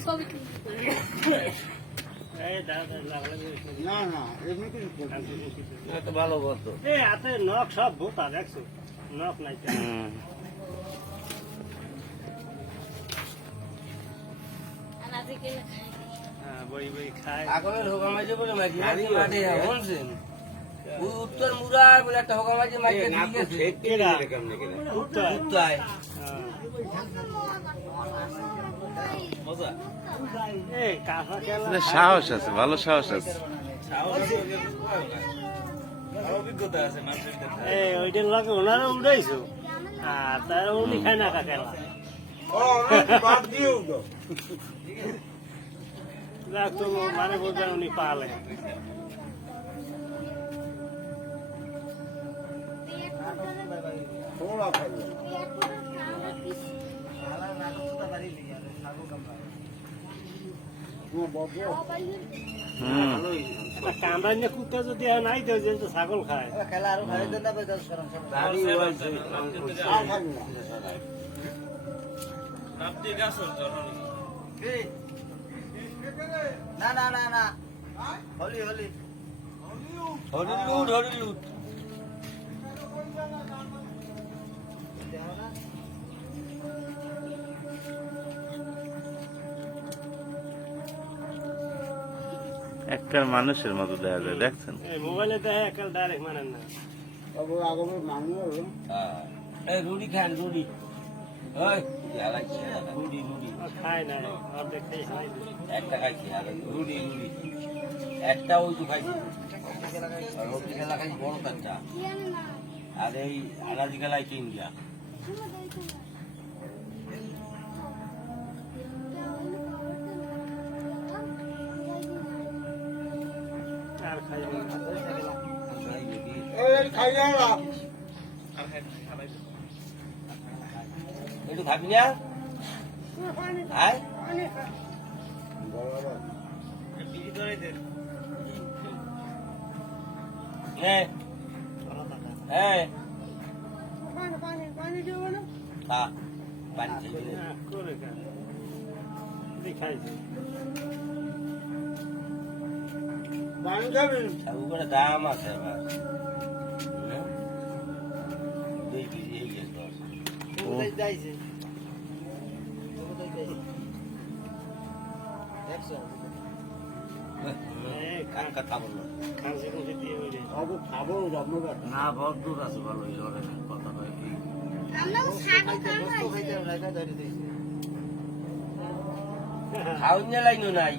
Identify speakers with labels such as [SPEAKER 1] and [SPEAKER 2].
[SPEAKER 1] ছবি
[SPEAKER 2] না না এমনি কিছু করছি না।
[SPEAKER 3] তো ভালো কত
[SPEAKER 4] এ হাতে নখ সব ভূতা দেখছ? নখ নাই তো।
[SPEAKER 1] আনাজে গেলে
[SPEAKER 4] হ্যাঁ, বই বই খায়
[SPEAKER 3] আগের হোকামাজি বলে মাইকি মাটি মাটি শুনছেন ওই উত্তর মুরার বলে একটা?
[SPEAKER 4] উত্তর হ্যাঁ।
[SPEAKER 5] সাহস আছে ভালো সাহস আছে।
[SPEAKER 3] অভিজ্ঞতা আছে। মানুষের
[SPEAKER 4] ওইটার লাগে ওনারা উড়াইছো? আর তারা উনি খায় না কাকেলা মানে বলবেন উনি পালে। কামড়া নিয়ে কুত্তা যদি নাই তো যে ছাগল খায়
[SPEAKER 3] হয়েছে
[SPEAKER 2] আর খাইবে না।
[SPEAKER 3] না না না না হলি হলি হরিলুট হরিলুট
[SPEAKER 5] একটার মানুষের মতো দেখা যায় দেখছেন?
[SPEAKER 4] এই মোবাইলে দেখে একাল ডাইরেক্ট মানেন না।
[SPEAKER 2] তবে আগামী মানুষ
[SPEAKER 3] এই রুটি খান রুটি। একটা একটা ওই তো খাইছি। রুটি খেলা খাইছি বড় আর এই আনাজি খেলায় তিনটা। একটু খাবি না হ্যাঁ হ্যাঁ পানি চাইবি
[SPEAKER 4] করে
[SPEAKER 3] দাম আছে আবার। হ্যাঁ? দুই কেজি এই গেছে খাব না
[SPEAKER 4] খাসি খুঁজে দিয়ে ওই রে।
[SPEAKER 2] বাবু, খাব, জন্ম ব্যাটা।
[SPEAKER 3] না। বড় দূর আছে ভালো কথা হয় কি? খাওয়ার লাইনও নাই।